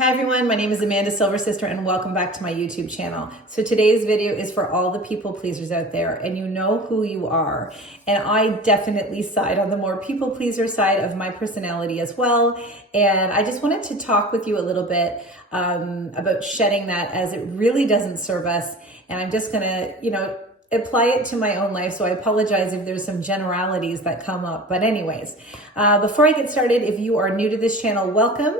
Hi everyone, my name is Amanda Silver Sister and welcome back to my YouTube channel. So today's video is for all the people pleasers out there, and you know who you are. And I definitely side on the more people pleaser side of my personality as well. And I just wanted to talk with you a little bit about shedding that, as it really doesn't serve us. And I'm just gonna, apply it to my own life. So I apologize if there's some generalities that come up. But anyways, before I get started, if you are new to this channel, welcome.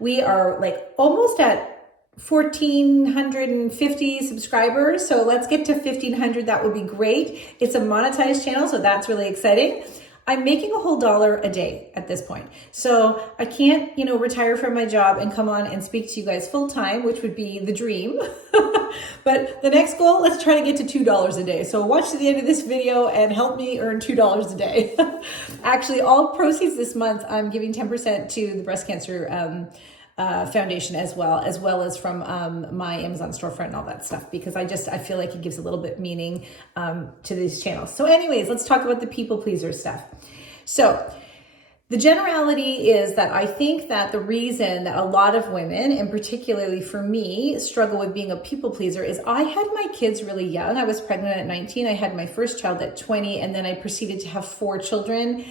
We are like almost at 1,450 subscribers. So let's get to 1,500. That would be great. It's a monetized channel, so that's really exciting. I'm making a whole $1 a day at this point. So I can't, retire from my job and come on and speak to you guys full time, which would be the dream. But the next goal, let's try to get to $2 a day. So watch to the end of this video and help me earn $2 a day. Actually, all proceeds this month, I'm giving 10% to the breast cancer foundation as well as from my Amazon storefront and all that stuff, because I feel like it gives a little bit meaning to these channels. So anyways, let's talk about the people pleaser stuff. So the generality is that I think that the reason that a lot of women, and particularly for me, struggle with being a people pleaser is I had my kids really young. I was pregnant at 19. I had my first child at 20, and then I proceeded to have 4 children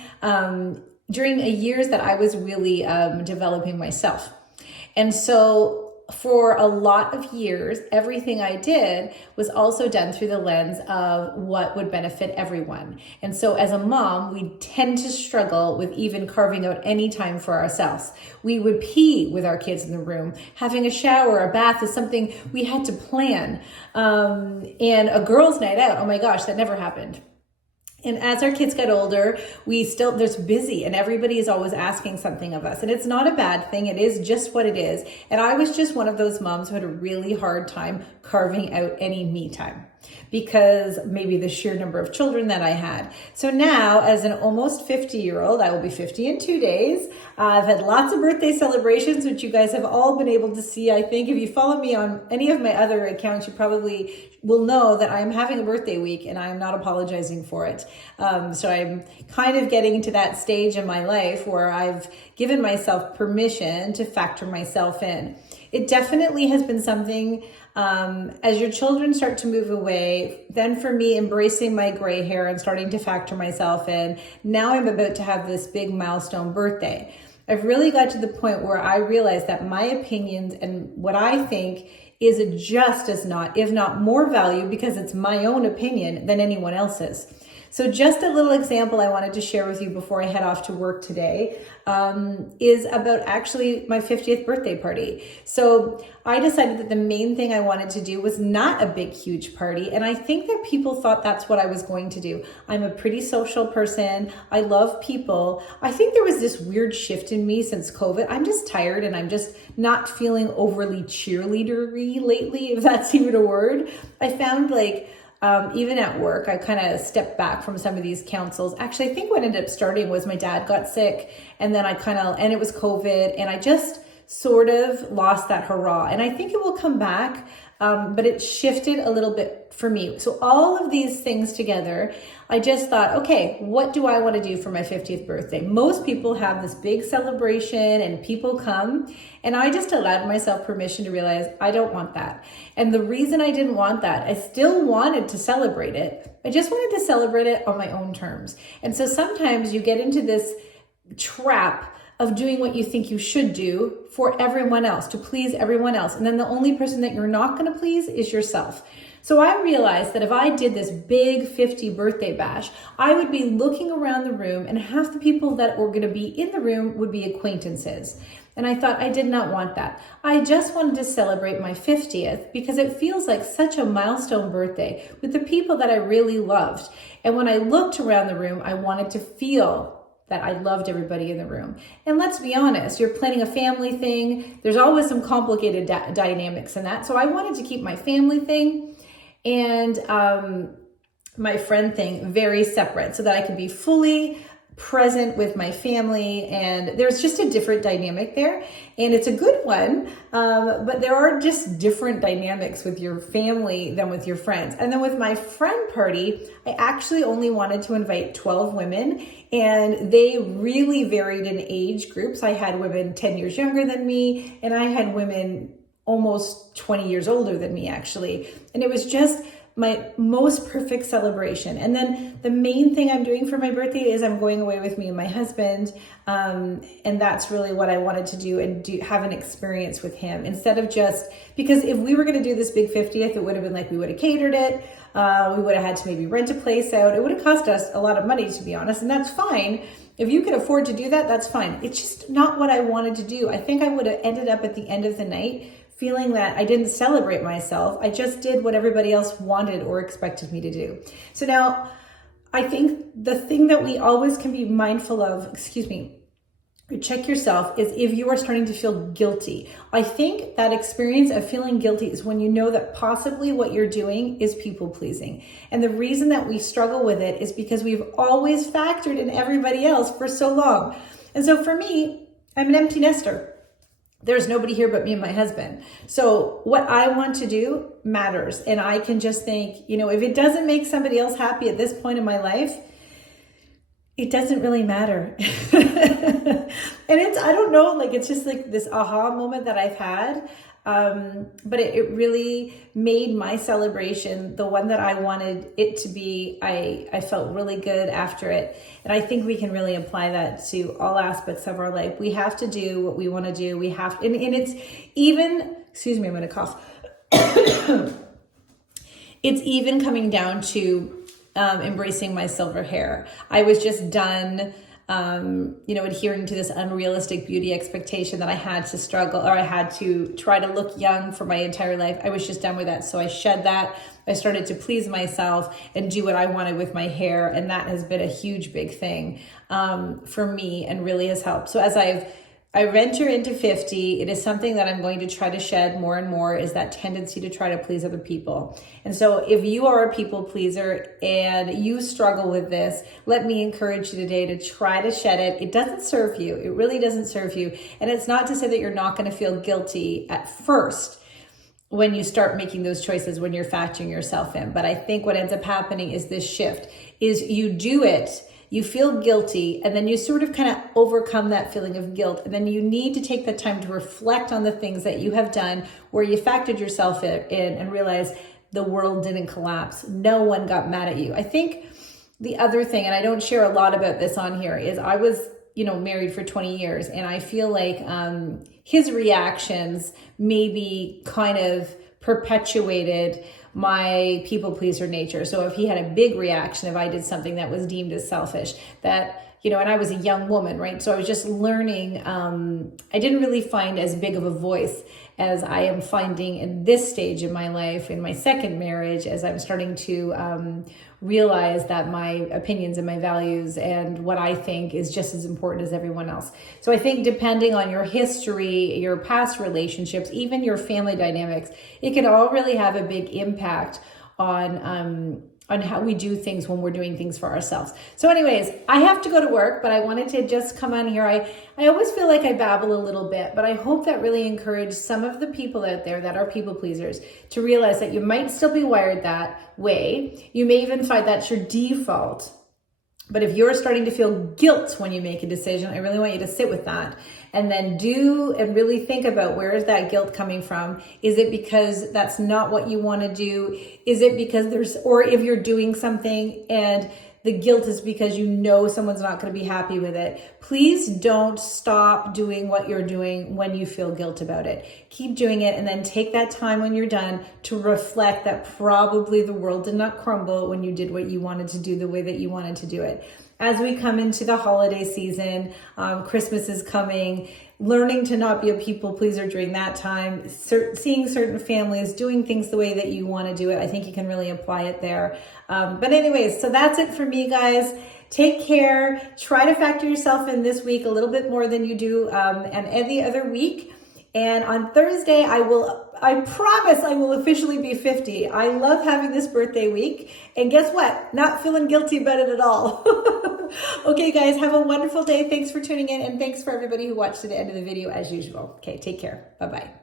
during years that I was really developing myself. And so for a lot of years, everything I did was also done through the lens of what would benefit everyone. And so as a mom, we tend to struggle with even carving out any time for ourselves. We would pee with our kids in the room. Having a shower, a bath is something we had to plan. And a girls' night out, oh my gosh, that never happened. And as our kids got older, there's busy, and everybody is always asking something of us. And it's not a bad thing. It is just what it is. And I was just one of those moms who had a really hard time carving out any me time, because maybe the sheer number of children that I had. So now, as an almost 50-year-old, I will be 50 in 2 days. I've had lots of birthday celebrations, which you guys have all been able to see. I think if you follow me on any of my other accounts, you probably will know that I'm having a birthday week, and I'm not apologizing for it. So I'm kind of getting to that stage in my life where I've given myself permission to factor myself in. It definitely has been something, as your children start to move away, then for me, embracing my gray hair and starting to factor myself in. Now I'm about to have this big milestone birthday. I've really got to the point where I realize that my opinions and what I think is just as not, if not more value, because it's my own opinion, than anyone else's. So just a little example I wanted to share with you before I head off to work today is about actually my 50th birthday party. So I decided that the main thing I wanted to do was not a big, huge party. And I think that people thought that's what I was going to do. I'm a pretty social person. I love people. I think there was this weird shift in me since COVID. I'm just tired, and I'm just not feeling overly cheerleadery lately, if that's even a word. I found even at work, I kind of stepped back from some of these councils. Actually, I think what ended up starting was my dad got sick, and then and it was COVID, and I just sort of lost that hurrah. And I think it will come back, but it shifted a little bit for me. So all of these things together, I just thought, okay, what do I want to do for my 50th birthday? Most people have this big celebration and people come, and I just allowed myself permission to realize I don't want that. And the reason I didn't want that, I still wanted to celebrate it. I just wanted to celebrate it on my own terms. And so sometimes you get into this trap of doing what you think you should do for everyone else, to please everyone else. And then the only person that you're not going to please is yourself. So I realized that if I did this big 50 birthday bash, I would be looking around the room, and half the people that were going to be in the room would be acquaintances. And I thought I did not want that. I just wanted to celebrate my 50th because it feels like such a milestone birthday with the people that I really loved. And when I looked around the room, I wanted to feel that I loved everybody in the room. And let's be honest, you're planning a family thing. There's always some complicated dynamics in that. So I wanted to keep my family thing and my friend thing very separate, so that I could be fully present with my family, and there's just a different dynamic there, and it's a good one, but there are just different dynamics with your family than with your friends. And then with my friend party, I actually only wanted to invite 12 women, and they really varied in age groups. I had women 10 years younger than me, and I had women almost 20 years older than me, actually. And it was just my most perfect celebration. And then the main thing I'm doing for my birthday is I'm going away with me and my husband. And that's really what I wanted to do, and have an experience with him, instead of just, because if we were going to do this big 50th, it would have been like, we would have catered it. We would have had to maybe rent a place out. It would have cost us a lot of money, to be honest. And that's fine. If you can afford to do that, that's fine. It's just not what I wanted to do. I think I would have ended up at the end of the night feeling that I didn't celebrate myself. I just did what everybody else wanted or expected me to do. So now I think the thing that we always can be mindful of, check yourself, is if you are starting to feel guilty. I think that experience of feeling guilty is when you know that possibly what you're doing is people pleasing. And the reason that we struggle with it is because we've always factored in everybody else for so long. And so for me, I'm an empty nester. There's nobody here but me and my husband. So what I want to do matters. And I can just think, if it doesn't make somebody else happy at this point in my life, it doesn't really matter. And I don't know, it's just like this aha moment that I've had. But it really made my celebration the one that I wanted it to be. I felt really good after it. And I think we can really apply that to all aspects of our life. We have to do what we want to do. We have, and it's even, I'm going to cough. It's even coming down to embracing my silver hair. I was just done adhering to this unrealistic beauty expectation that I had to struggle, or I had to try to look young for my entire life. I was just done with that. So I shed that. I started to please myself and do what I wanted with my hair. And that has been a huge, big thing for me, and really has helped. So as I venture into 50, it is something that I'm going to try to shed more and more, is that tendency to try to please other people. And so if you are a people pleaser and you struggle with this, let me encourage you today to try to shed it. It doesn't serve you. It really doesn't serve you. And it's not to say that you're not going to feel guilty at first when you start making those choices, when you're factoring yourself in. But I think what ends up happening is this shift, is you do it, you feel guilty, and then you sort of kind of overcome that feeling of guilt. And then you need to take the time to reflect on the things that you have done where you factored yourself in and realize the world didn't collapse. No one got mad at you. I think the other thing, and I don't share a lot about this on here, is I was, married for 20 years. And I feel like his reactions maybe kind of perpetuated my people pleaser nature. So if he had a big reaction, if I did something that was deemed as selfish, that, and I was a young woman, right? So I was just learning. I didn't really find as big of a voice as I am finding in this stage in my life, in my second marriage, as I'm starting to realize that my opinions and my values and what I think is just as important as everyone else. So I think depending on your history, your past relationships, even your family dynamics, it can all really have a big impact on how we do things when we're doing things for ourselves. So anyways, I have to go to work, but I wanted to just come on here. I always feel like I babble a little bit, but I hope that really encouraged some of the people out there that are people pleasers to realize that you might still be wired that way. You may even find that's your default. But if you're starting to feel guilt when you make a decision, I really want you to sit with that and then really think about, where is that guilt coming from? Is it because that's not what you want to do? Is it because or if you're doing something and the guilt is because someone's not going to be happy with it, please don't stop doing what you're doing when you feel guilt about it. Keep doing it, and then take that time when you're done to reflect that probably the world did not crumble when you did what you wanted to do the way that you wanted to do it. As we come into the holiday season, Christmas is coming, learning to not be a people pleaser during that time, seeing certain families doing things the way that you want to do it. I think you can really apply it there. But anyways, so that's it for me, guys. Take care. Try to factor yourself in this week a little bit more than you do and every other week. And on Thursday, I promise I will officially be 50. I love having this birthday week. And guess what? Not feeling guilty about it at all. Okay, guys, have a wonderful day. Thanks for tuning in. And thanks for everybody who watched to the end of the video as usual. Okay, take care. Bye-bye.